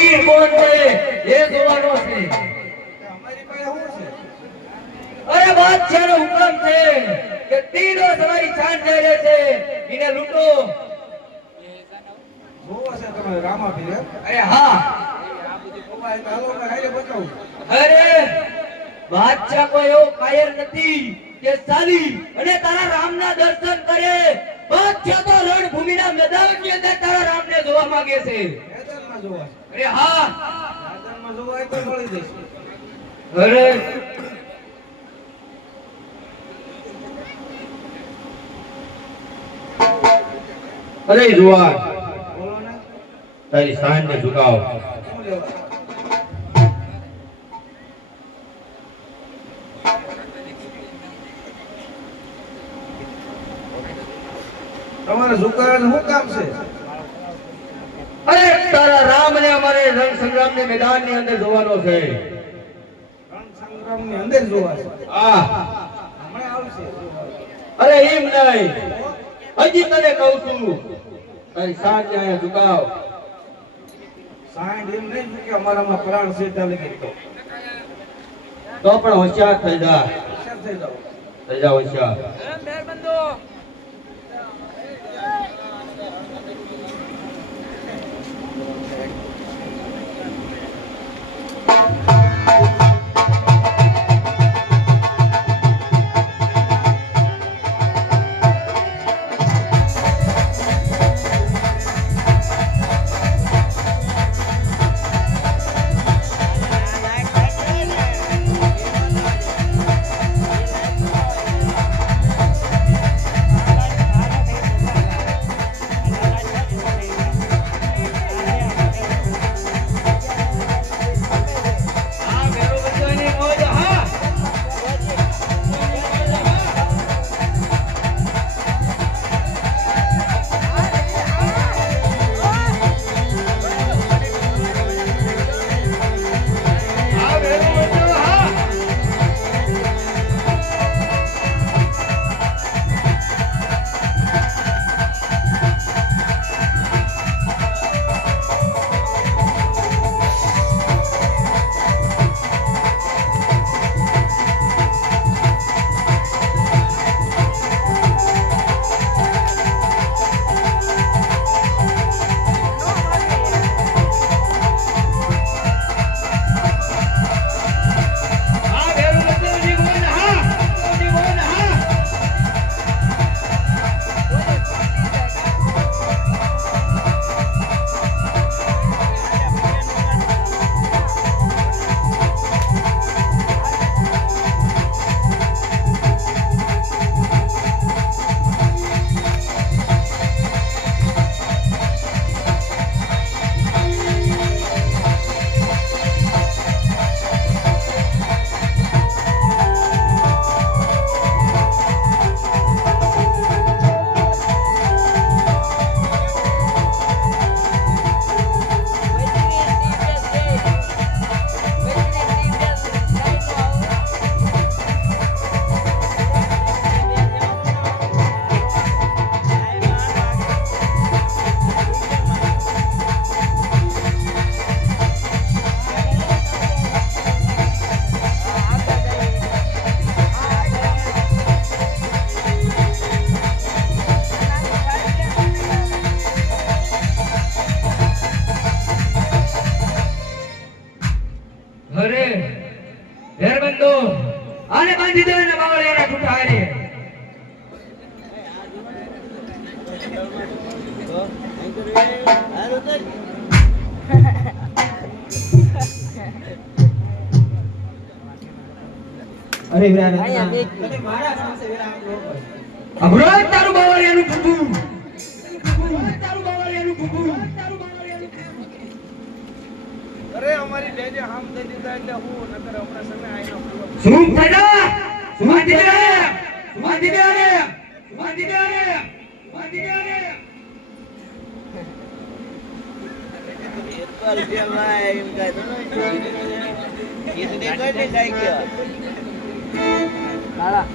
પીર કોણ છે એ જોવાનો છે. અમારી પાસે શું છે? અરે બાદશાહનો હુકમ છે કે તીરો તમારી જાન જઈ રહે છે એને લૂંટો. જોવા છે તમારે રામાપીર? અરે હા. આ બધી કોવા એ હાલો ને હાલે બતાવું. અરે બાદશાહ કોઈ એવો કાયર નથી કે ચાલી અને તારા રામના દર્શન કરે. બાદશાહ તો રણભૂમિના મેદાનની અંદર તારા રામને જોવા માંગે છે. મેદાનમાં જોવા છે. અરે હા. મેદાનમાં જોવા હોય તો મળી જશે. અરે અરે જુવાર બોલો ને. તારી સાંજને ઝુકાવ. શું લેવા? તમારે ઝુકાવાનું શું કામ છે? અરે તારા રામને અમારે રણ સંગ્રામની મેદાનની અંદર જોવાનો છે. રણ સંગ્રામની અંદર જોવા છે. આ હમણાં આવશે. અરે એમ નહીં, હજી તને કહું છું તારી સાંજને અહીંયા ઝુકાવ. સાંડ એમ નહીં કે અમારામાં પ્રાણ છે ત્યાં લગી તો પણ હોશિયાર થઈ જા. હોશિયાર થઈ જાઓ. થઈ જા હોશિયાર. અરે ધેરબંધો આને બાંધી દે ને બાવળિયાના ઠૂઠા હારે. અરે વિરાન અબરોજ તારું બાવળિયાનું ઠૂઠું. તારું બાવળિયાનું ઠૂઠું. અરે અમારી ડેજે હામ દઈ દીધા એટલે હું નકર હમણાં સમય આઈનો શું થયા? સુમાજી દે સુમાજી દે સુમાજી દે સુમાજી દે. એકવાર જેલ લાય એમ કાય તો ગીત દે કઈ દે કાઈ ગયો કાળા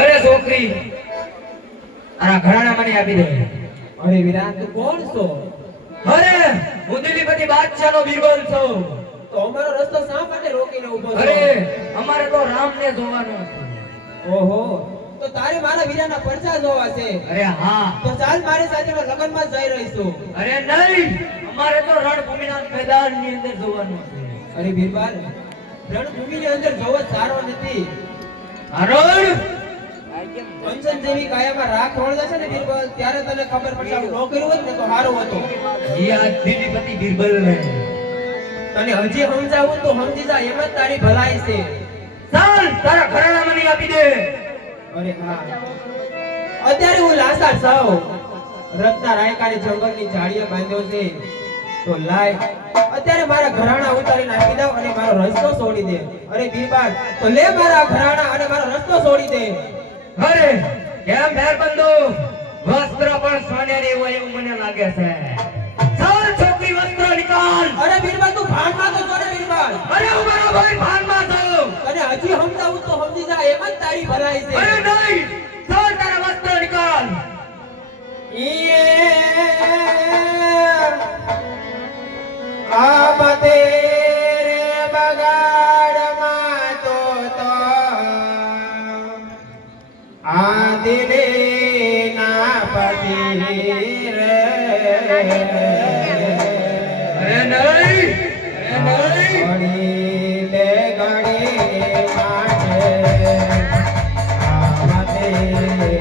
અરે છોકરી આ ઘરાણા મને આપી દે. અરે વિરાટ તું કોણ છો? અરે હું દિલ્હીપતિ બાદશાહનો બિરબલ છું. તો અમારો રસ્તો શા માટે રોકીને ઊભો છો? અરે અમારે તો રામને જોવાનું છે. ઓહો, તો તારે મારા વીરાના પરચા જોવા છે. અરે હા. તો ચાલ મારી સાથે લગ્નમાં જઈ રહીશું. અરે નહીં, અમારે તો રણભૂમિના મેદાનની અંદર જોવાનું છે. અરે બીરબલ, રણભૂમિની અંદર જોવો સારો નથી. હરણ કંચન જેવી કાયામાં રાખ રોળદા છે ને બીરબલ, ત્યારે તને ખબર પડશે આવું ન કર્યું હોત ને તો સારું હતું. ઈ આ દિલ્હીપતિ બિરબલ ને તને હજી સમજાવું તો સમજી જા, એમ જ તારી ભલાઈ છે. ચાલ તારા ઘરેણા મને આપી દે. અરે હા, અત્યારે હું લાસાર છું. રત્ના રાયકાની જંગલની ઝાડીએ બાંધ્યો છે. તો લાય અત્યારે મારા ઘરાણા ઉતારીને આપી દઉં અને મારો રસ્તો છોડી દે. અરે બીરબલ, તો લે મારા ઘરાણા અને મારો રસ્તો છોડી દે. અરે કેમ ભેર બંધુ, વસ્ત્ર પણ સોનેરી હોય એવું મને લાગે છે. ચાલ છોકરી વસ્ત્ર નિકાલ. અરે બીરબલ તું ભાનમાં તો જો ને બીરબલ. અરે હું મારો ભાઈ ભાનમાં છું. અને હજી સમજાવું તો સમજી જા, એમ જ તારી ભલાઈ છે. અરે નહીં, ચાલ તારા વસ્ત્ર નિકાલ. આપ તેરે બગાડમાં તો આ દિલે ના પતી રે. અરે નહીં, અરે નહીં. ઘડી લે ઘડી માટે આપ તેરે